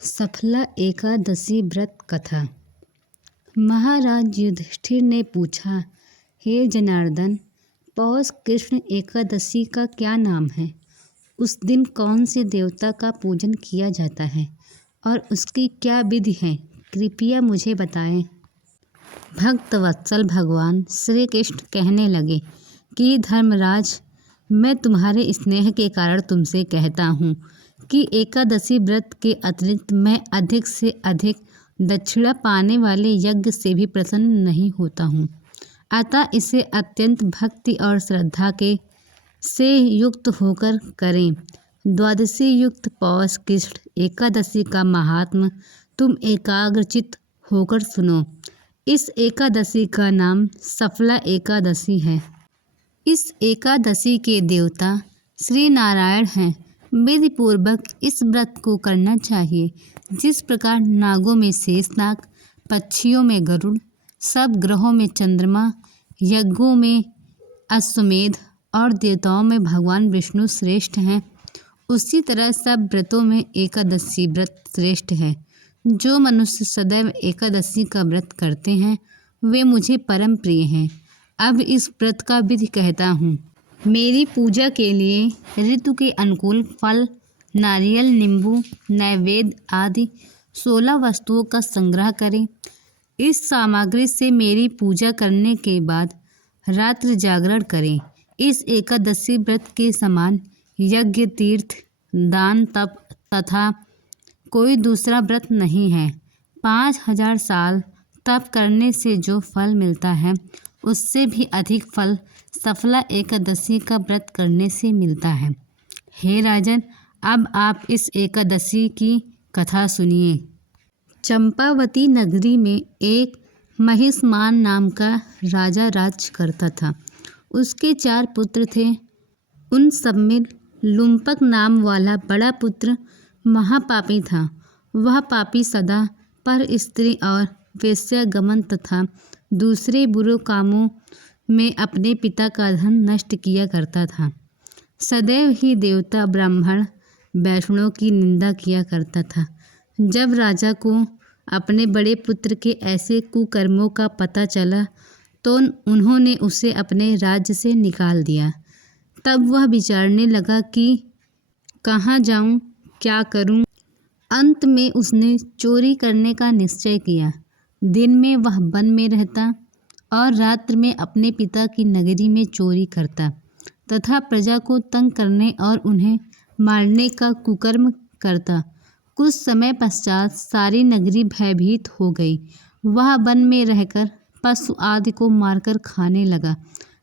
सफला एकादशी व्रत कथा। महाराज युधिष्ठिर ने पूछा, हे जनार्दन, पौष कृष्ण एकादशी का क्या नाम है? उस दिन कौन से देवता का पूजन किया जाता है और उसकी क्या विधि है? कृपया मुझे बताएं। भक्तवत्सल भगवान श्री कृष्ण कहने लगे कि धर्मराज, मैं तुम्हारे स्नेह के कारण तुमसे कहता हूँ कि एकादशी व्रत के अतिरिक्त मैं अधिक से अधिक दक्षिणा पाने वाले यज्ञ से भी प्रसन्न नहीं होता हूँ। अतः इसे अत्यंत भक्ति और श्रद्धा के से युक्त होकर करें। द्वादशी युक्त पौष कृष्ण एकादशी का महात्म तुम एकाग्रचित होकर सुनो। इस एकादशी का नाम सफला एकादशी है। इस एकादशी के देवता श्री नारायण हैं। विधि पूर्वक इस व्रत को करना चाहिए। जिस प्रकार नागों में शेषनाग, पक्षियों में गरुड़, सब ग्रहों में चंद्रमा, यज्ञों में अश्वमेध और देवताओं में भगवान विष्णु श्रेष्ठ हैं, उसी तरह सब व्रतों में एकादशी व्रत श्रेष्ठ है। जो मनुष्य सदैव एकादशी का व्रत करते हैं वे मुझे परम प्रिय हैं। अब इस व्रत का विधि कहता हूँ। मेरी पूजा के लिए ऋतु के अनुकूल फल, नारियल, नींबू, नैवेद्य आदि 16 वस्तुओं का संग्रह करें। इस सामग्री से मेरी पूजा करने के बाद रात्रि जागरण करें। इस एकादशी व्रत के समान यज्ञ, तीर्थ, दान, तप तथा कोई दूसरा व्रत नहीं है। 5000 साल तप करने से जो फल मिलता है उससे भी अधिक फल सफला एकादशी का व्रत करने से मिलता है। हे राजन, अब आप इस एकादशी की कथा सुनिए। चंपावती नगरी में एक महिष्मान नाम का राजा राज करता था। उसके 4 पुत्र थे। उन सब में लुम्पक नाम वाला बड़ा पुत्र महापापी था। वह पापी सदा पर स्त्री और वेश्यागमन तथा दूसरे बुरे कामों में अपने पिता का धन नष्ट किया करता था। सदैव ही देवता, ब्राह्मण, वैष्णव की निंदा किया करता था। जब राजा को अपने बड़े पुत्र के ऐसे कुकर्मों का पता चला तो उन्होंने उसे अपने राज्य से निकाल दिया। तब वह विचारने लगा कि कहाँ जाऊँ, क्या करूँ। अंत में उसने चोरी करने का निश्चय किया। दिन में वह वन में रहता और रात्र में अपने पिता की नगरी में चोरी करता तथा प्रजा को तंग करने और उन्हें मारने का कुकर्म करता। कुछ समय पश्चात सारी नगरी भयभीत हो गई। वह वन में रहकर पशु आदि को मारकर खाने लगा।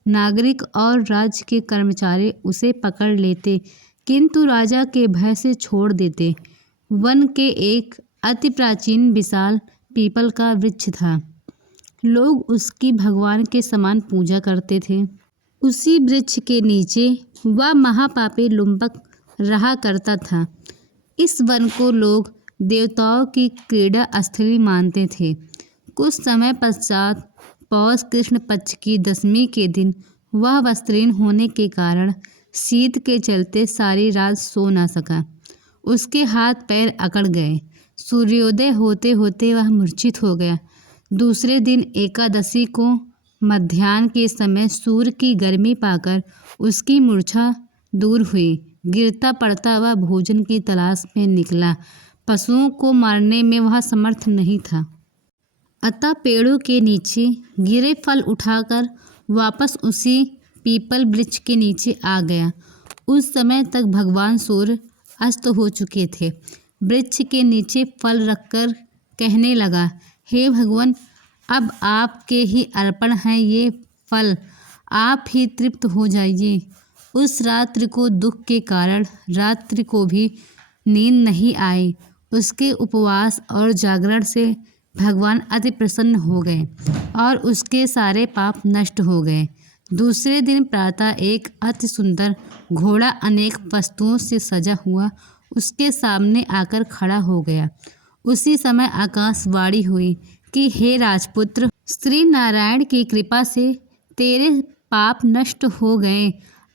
नागरिक और राज्य के कर्मचारी उसे पकड़ लेते किंतु राजा के भय से छोड़ देते। वन के एक अति प्राचीन विशाल पीपल का वृक्ष था। लोग उसकी भगवान के समान पूजा करते थे। उसी वृक्ष के नीचे वह महापापी लुम्पक रहा करता था। इस वन को लोग देवताओं की क्रीड़ा स्थली मानते थे। कुछ समय पश्चात पौष कृष्ण पक्ष की दशमी के दिन वह वस्त्रहीन होने के कारण शीत के चलते सारी रात सो न सका। उसके हाथ पैर अकड़ गए। सूर्योदय होते होते वह मूर्छित हो गया। दूसरे दिन एकादशी को मध्याह्न के समय सूर्य की गर्मी पाकर उसकी मूर्छा दूर हुई। गिरता पड़ता वह भोजन की तलाश में निकला। पशुओं को मारने में वह समर्थ नहीं था। अतः पेड़ों के नीचे गिरे फल उठाकर वापस उसी पीपल वृक्ष के नीचे आ गया। उस समय तक भगवान सूर्य अस्त हो चुके थे। वृक्ष के नीचे फल रखकर कहने लगा, हे भगवान, अब आपके ही अर्पण हैं ये फल, आप ही तृप्त हो जाइए। उस रात्रि को दुख के कारण रात्रि को भी नींद नहीं आई। उसके उपवास और जागरण से भगवान अति प्रसन्न हो गए और उसके सारे पाप नष्ट हो गए। दूसरे दिन प्रातः एक अति सुंदर घोड़ा अनेक वस्तुओं से सजा हुआ उसके सामने आकर खड़ा हो गया। उसी समय आकाशवाणी हुई कि हे राजपुत्र, श्री नारायण की कृपा से तेरे पाप नष्ट हो गए।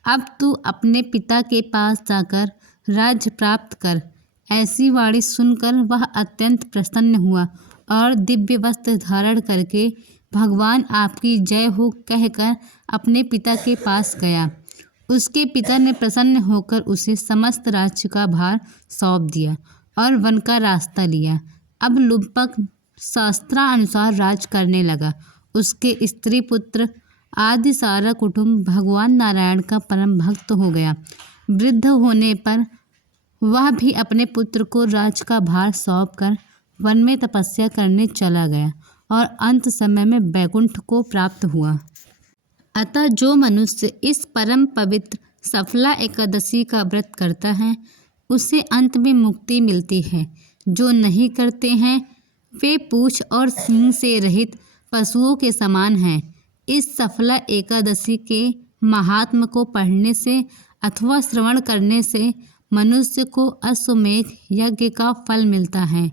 अब तू अपने पिता के पास जाकर राज्य प्राप्त कर। ऐसी वाणी सुनकर वह अत्यंत प्रसन्न हुआ और दिव्य वस्त्र धारण करके भगवान आपकी जय हो कहकर अपने पिता के पास गया। उसके पिता ने प्रसन्न होकर उसे समस्त राज्य का भार सौंप दिया और वन का रास्ता लिया। अब लुब्बक शास्त्रानुसार राज करने लगा। उसके स्त्री पुत्र आदि सारा कुटुंब भगवान नारायण का परम भक्त हो गया। वृद्ध होने पर वह भी अपने पुत्र को राज का भार सौंपकर वन में तपस्या करने चला गया और अंत समय में वैकुंठ को प्राप्त हुआ। अतः जो मनुष्य इस परम पवित्र सफला एकादशी का व्रत करता है उसे अंत में मुक्ति मिलती है। जो नहीं करते हैं वे पूंछ और सींग से रहित पशुओं के समान हैं। इस सफला एकादशी के महात्म्य को पढ़ने से अथवा श्रवण करने से मनुष्य को अश्वमेध यज्ञ का फल मिलता है।